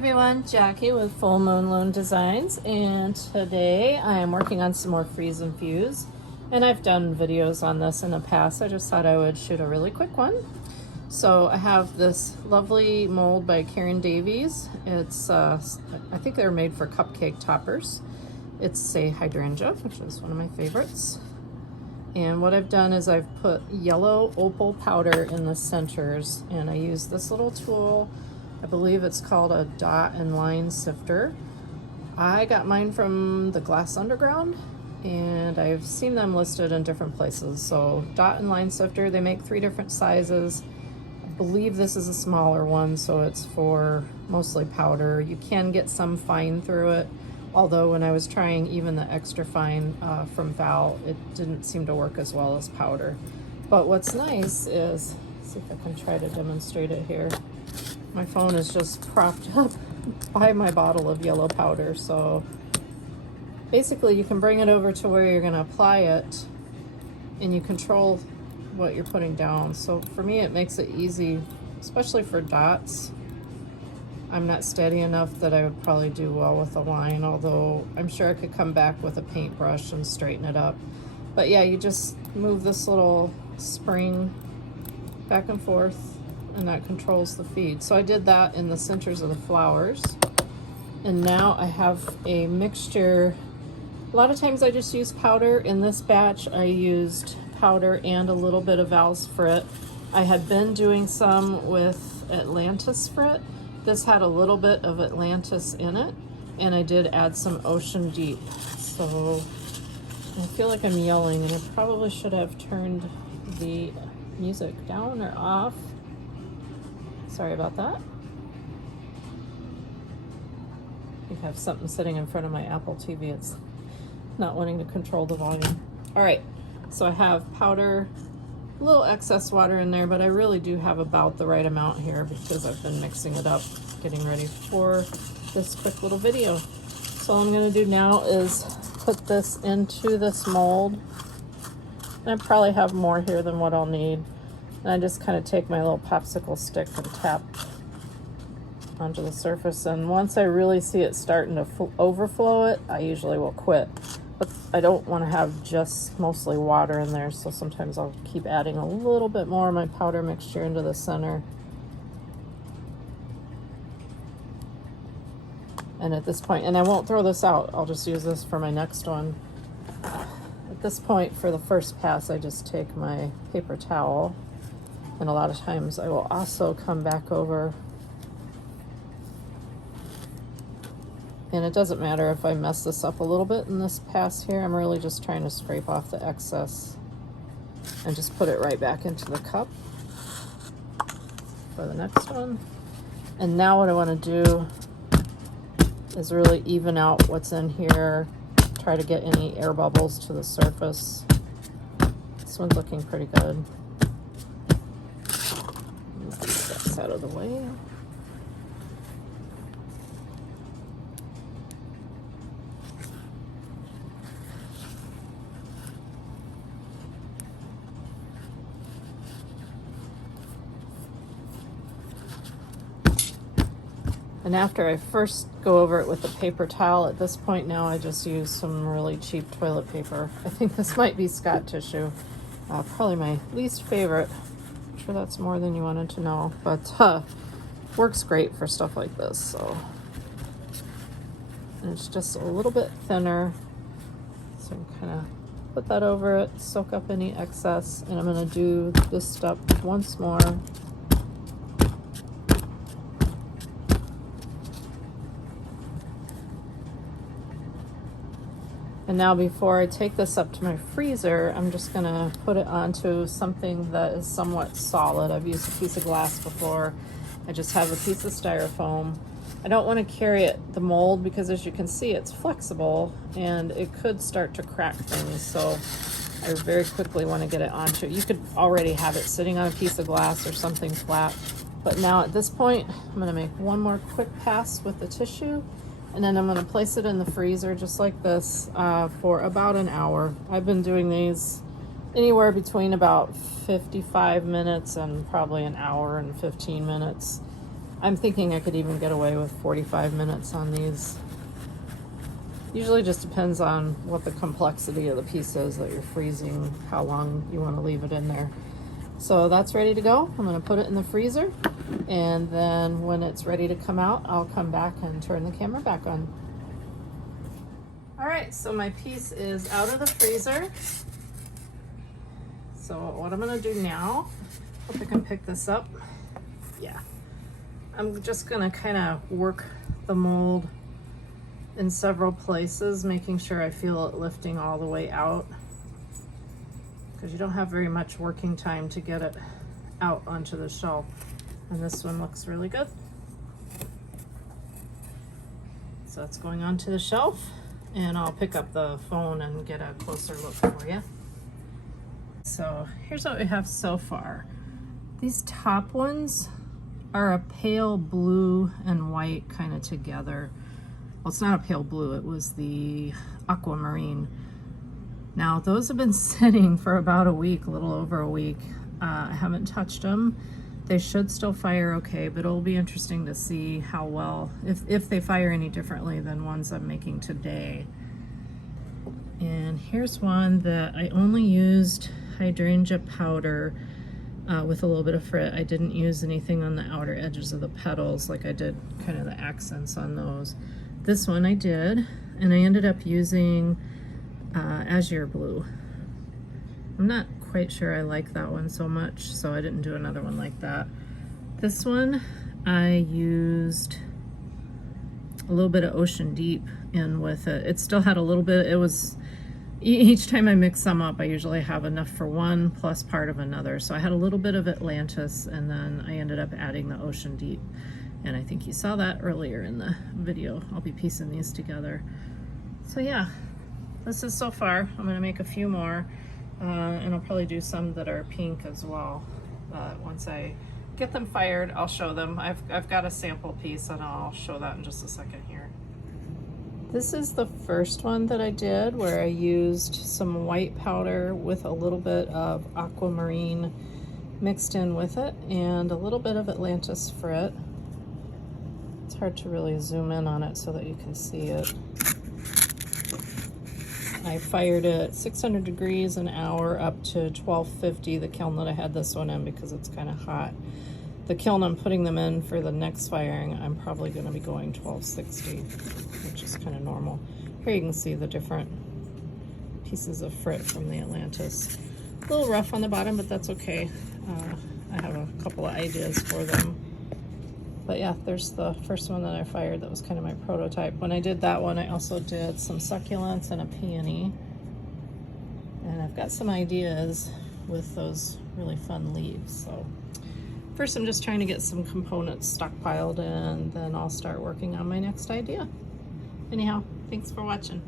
everyone, Jackie with Full Moon Loan Designs, and today I am working on some more Freeze and Fuse, and I've done videos on this in the past. I just thought I would shoot a really quick one. So I have this lovely mold by Karen Davies. It's I think they're made for cupcake toppers. It's a hydrangea, which is one of my favorites. And what I've done is I've put yellow opal powder in the centers, and I use this little tool. I believe it's called a dot and line sifter. I got mine from the Glass Underground, and I've seen them listed in different places. So dot and line sifter, they make 3 different sizes. I believe this is a smaller one, so it's for mostly powder. You can get some fine through it, although when I was trying even the extra fine from Val, it didn't seem to work as well as powder. But what's nice is, let's see if I can try to demonstrate it here. My phone is just propped up by my bottle of yellow powder. So basically you can bring it over to where you're gonna apply it and you control what you're putting down. So for me, it makes it easy, especially for dots. I'm not steady enough that I would probably do well with a line, although I'm sure I could come back with a paintbrush and straighten it up. But yeah, you just move this little spring back and forth, and that controls the feed. So I did that in the centers of the flowers. And now I have a mixture. A lot of times I just use powder. In this batch, I used powder and a little bit of Val's Frit. I had been doing some with Atlantis Frit. This had a little bit of Atlantis in it, and I did add some Ocean Deep. So I feel like I'm yelling, and I probably should have turned the music down or off. Sorry about that. You have something sitting in front of my Apple TV. It's not wanting to control the volume. All right, so I have powder, a little excess water in there, but I really do have about the right amount here because I've been mixing it up, getting ready for this quick little video. So all I'm gonna do now is put this into this mold. And I probably have more here than what I'll need. And I just kind of take my little popsicle stick and tap onto the surface. And once I really see it starting to overflow it, I usually will quit. But I don't want to have just mostly water in there, so sometimes I'll keep adding a little bit more of my powder mixture into the center. And at this point, and I won't throw this out, I'll just use this for my next one. At this point, for the first pass, I just take my paper towel, and a lot of times I will also come back over. And it doesn't matter if I mess this up a little bit in this pass here. I'm really just trying to scrape off the excess and just put it right back into the cup for the next one. And now what I want to do is really even out what's in here, try to get any air bubbles to the surface. This one's looking pretty good. Move this out of the way. And after I first go over it with the paper towel, at this point now I just use some really cheap toilet paper. I think this might be Scott tissue. Probably my least favorite. I'm sure that's more than you wanted to know, but works great for stuff like this. So, and it's just a little bit thinner. So I'm kind of put that over it, soak up any excess, and I'm gonna do this step once more. And now before I take this up to my freezer, I'm just gonna put it onto something that is somewhat solid. I've used a piece of glass before. I just have a piece of styrofoam. I don't wanna carry it, the mold, because as you can see, it's flexible and it could start to crack things. So I very quickly wanna get it onto it. You could already have it sitting on a piece of glass or something flat. But now at this point, I'm gonna make one more quick pass with the tissue, and then I'm gonna place it in the freezer just like this for about an hour. I've been doing these anywhere between about 55 minutes and probably an hour and 15 minutes. I'm thinking I could even get away with 45 minutes on these. Usually just depends on what the complexity of the piece is that you're freezing, how long you want to leave it in there. So that's ready to go. I'm going to put it in the freezer, and then when it's ready to come out, I'll come back and turn the camera back on. All right, so my piece is out of the freezer. So what I'm going to do now, hope I can pick this up. Yeah. I'm just going to kind of work the mold in several places, making sure I feel it lifting all the way out, because you don't have very much working time to get it out onto the shelf. And this one looks really good. So it's going onto the shelf, and I'll pick up the phone and get a closer look for you. So here's what we have so far. These top ones are a pale blue and white kind of together. Well, it's not a pale blue, it was the aquamarine. Now, those have been sitting for about a week, a little over a week. I haven't touched them. They should still fire okay, but it'll be interesting to see how well, if they fire any differently than ones I'm making today. And here's one that I only used hydrangea powder with a little bit of frit. I didn't use anything on the outer edges of the petals like I did kind of the accents on those. This one I did, and I ended up using azure blue. I'm not quite sure I like that one so much, so I didn't do another one like that. This one I used a little bit of Ocean Deep in with it. It still had a little bit, it was, each time I mix some up, I usually have enough for one plus part of another. So I had a little bit of Atlantis, and then I ended up adding the Ocean Deep. And I think you saw that earlier in the video. I'll be piecing these together. So yeah, this is so far. I'm gonna make a few more, and I'll probably do some that are pink as well. Once I get them fired, I'll show them. I've got a sample piece, and I'll show that in just a second here. This is the first one that I did, where I used some white powder with a little bit of aquamarine mixed in with it, and a little bit of Atlantis frit. It's hard to really zoom in on it so that you can see it. I fired it 600 degrees an hour up to 1250, the kiln that I had this one in, because it's kind of hot. The kiln I'm putting them in for the next firing, I'm probably going to be going 1260, which is kind of normal. Here you can see the different pieces of frit from the Atlantis. A little rough on the bottom, but that's okay. I have a couple of ideas for them. But yeah, there's the first one that I fired that was kind of my prototype. When I did that one, I also did some succulents and a peony. And I've got some ideas with those really fun leaves. So first I'm just trying to get some components stockpiled, and then I'll start working on my next idea. Anyhow, thanks for watching.